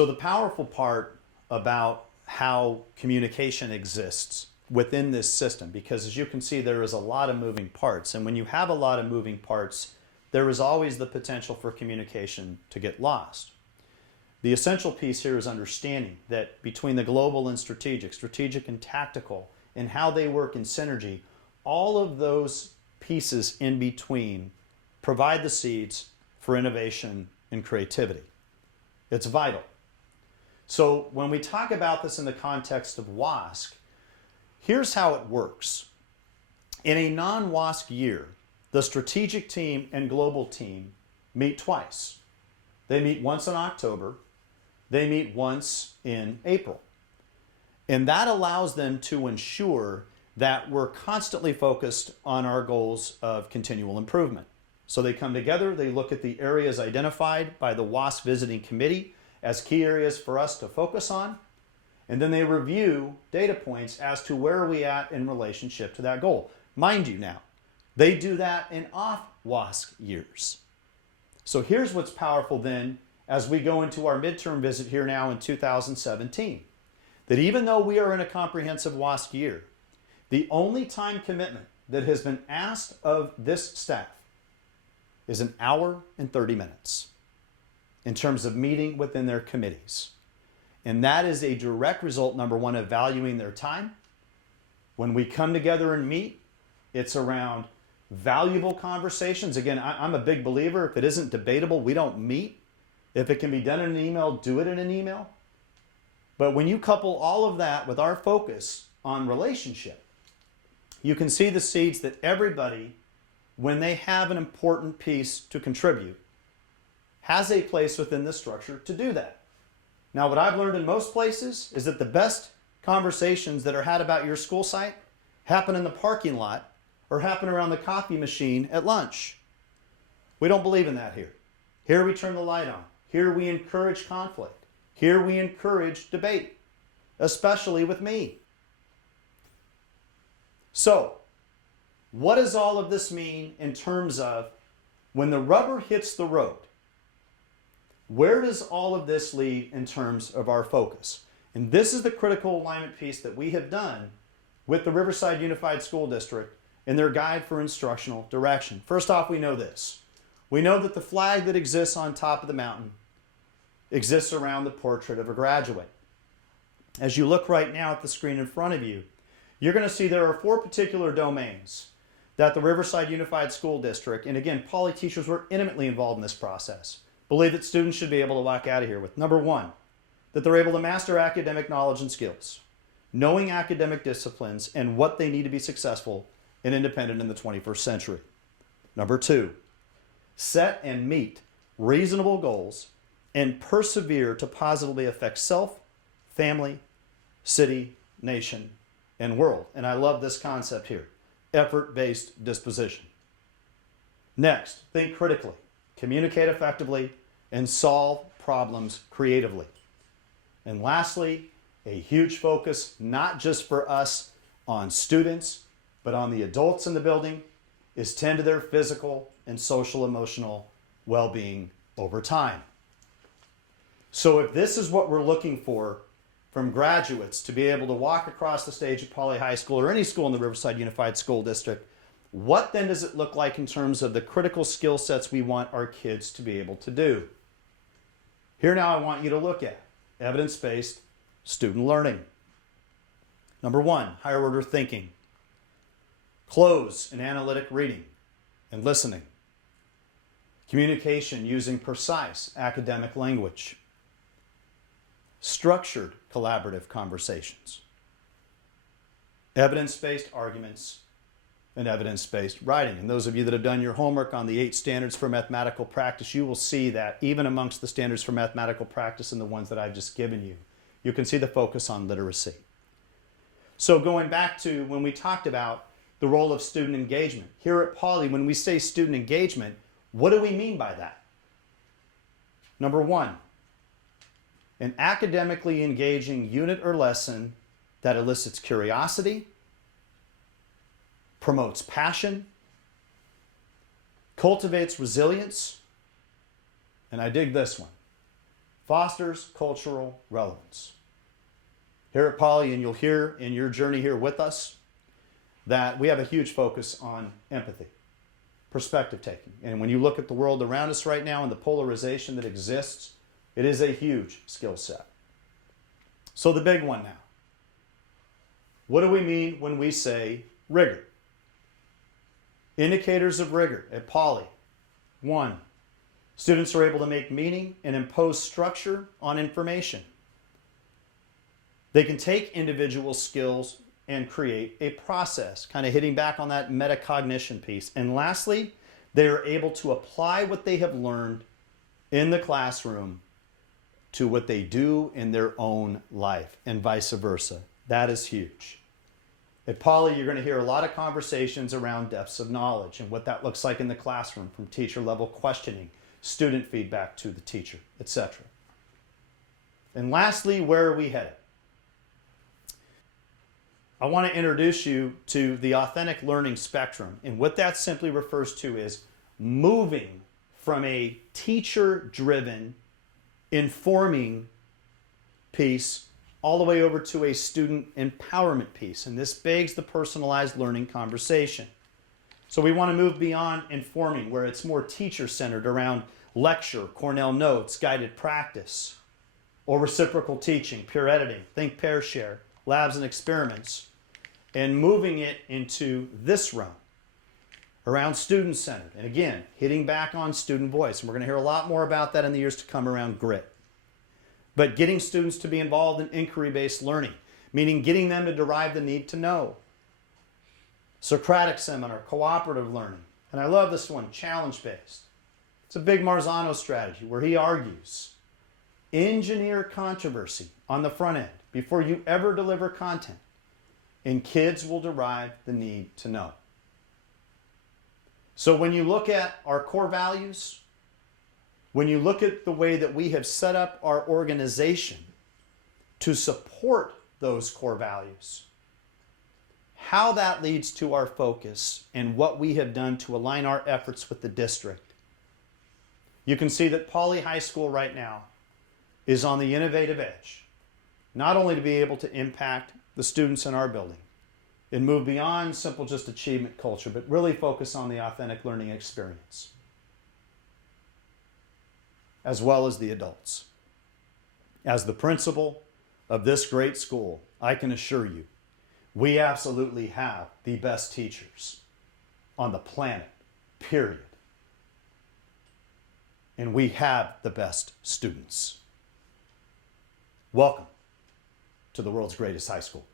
So the powerful part about how communication exists within this system, because as you can see, there is a lot of moving parts. And when you have a lot of moving parts, there is always the potential for communication to get lost. The essential piece here is understanding that between the global and strategic and tactical, and how they work in synergy, all of those pieces in between provide the seeds for innovation and creativity. It's vital. So when we talk about this in the context of WASC, here's how it works. In a non-WASC year, the strategic team and global team meet twice. They meet once in October, they meet once in April. And that allows them to ensure that we're constantly focused on our goals of continual improvement. So they come together, they look at the areas identified by the WASC Visiting Committee as key areas for us to focus on, and then they review data points as to where are we at in relationship to that goal. Mind you now, they do that in off-WASC years. So here's what's powerful then as we go into our midterm visit here now in 2017, that even though we are in a comprehensive WASC year, the only time commitment that has been asked of this staff is an hour and 30 minutes in terms of meeting within their committees. And that is a direct result, number one, of valuing their time. When we come together and meet, it's around valuable conversations. Again, I'm a big believer, if it isn't debatable, we don't meet. If it can be done in an email, do it in an email. But when you couple all of that with our focus on relationship, you can see the seeds that everybody, when they have an important piece to contribute, has a place within the structure to do that. Now, what I've learned in most places is that the best conversations that are had about your school site happen in the parking lot or happen around the coffee machine at lunch. We don't believe in that here. Here we turn the light on. Here we encourage conflict. Here we encourage debate, especially with me. So, what does all of this mean in terms of when the rubber hits the road? Where does all of this lead in terms of our focus? And this is the critical alignment piece that we have done with the Riverside Unified School District in their guide for instructional direction. First off, we know this. We know that the flag that exists on top of the mountain exists around the portrait of a graduate. As you look right now at the screen in front of you, you're going to see there are 4 particular domains that the Riverside Unified School District, and again, poly teachers were intimately involved in this process, believe that students should be able to walk out of here with. Number 1, that they're able to master academic knowledge and skills, knowing academic disciplines and what they need to be successful and independent in the 21st century. Number 2, set and meet reasonable goals and persevere to positively affect self, family, city, nation, and world. And I love this concept here, effort-based disposition. Next, think critically, communicate effectively, and solve problems creatively. And lastly, a huge focus, not just for us on students, but on the adults in the building, is tend to their physical and social emotional well-being over time. So if this is what we're looking for from graduates to be able to walk across the stage at Poly High School or any school in the Riverside Unified School District, what then does it look like in terms of the critical skill sets we want our kids to be able to do? Here now I want you to look at evidence-based student learning. Number 1, higher order thinking. Close and analytic reading and listening. Communication using precise academic language. Structured collaborative conversations. Evidence-based arguments and evidence-based writing. And those of you that have done your homework on the 8 standards for mathematical practice, you will see that even amongst the standards for mathematical practice and the ones that I've just given you, you can see the focus on literacy. So going back to when we talked about the role of student engagement, here at Poly, when we say student engagement, what do we mean by that? Number 1, an academically engaging unit or lesson that elicits curiosity, promotes passion, cultivates resilience, and I dig this one, fosters cultural relevance. Here at Poly, and you'll hear in your journey here with us, that we have a huge focus on empathy, perspective taking. And when you look at the world around us right now and the polarization that exists, it is a huge skill set. So the big one now. What do we mean when we say rigor? Indicators of rigor at Poly. 1, students are able to make meaning and impose structure on information. They can take individual skills and create a process, kind of hitting back on that metacognition piece. And lastly, they are able to apply what they have learned in the classroom to what they do in their own life, and vice versa. That is huge. At Poly, you're going to hear a lot of conversations around depths of knowledge and what that looks like in the classroom, from teacher level questioning, student feedback to the teacher, etc. And lastly, where are we headed? I want to introduce you to the authentic learning spectrum. And what that simply refers to is moving from a teacher-driven, informing piece all the way over to a student empowerment piece. And this begs the personalized learning conversation. So we want to move beyond informing, where it's more teacher-centered around lecture, Cornell notes, guided practice, or reciprocal teaching, peer editing, think, pair, share, labs and experiments, and moving it into this realm around student-centered. And again, hitting back on student voice. And we're going to hear a lot more about that in the years to come around grit. But getting students to be involved in inquiry-based learning, meaning getting them to derive the need to know. Socratic seminar, cooperative learning. And I love this one, challenge-based. It's a big Marzano strategy where he argues, engineer controversy on the front end before you ever deliver content, and kids will derive the need to know. So when you look at our core values, when you look at the way that we have set up our organization to support those core values, how that leads to our focus and what we have done to align our efforts with the district, you can see that Poly High School right now is on the innovative edge, not only to be able to impact the students in our building and move beyond simple just achievement culture, but really focus on the authentic learning experience, as well as the adults. As the principal of this great school, I can assure you, we absolutely have the best teachers on the planet, period. And we have the best students. Welcome to the world's greatest high school.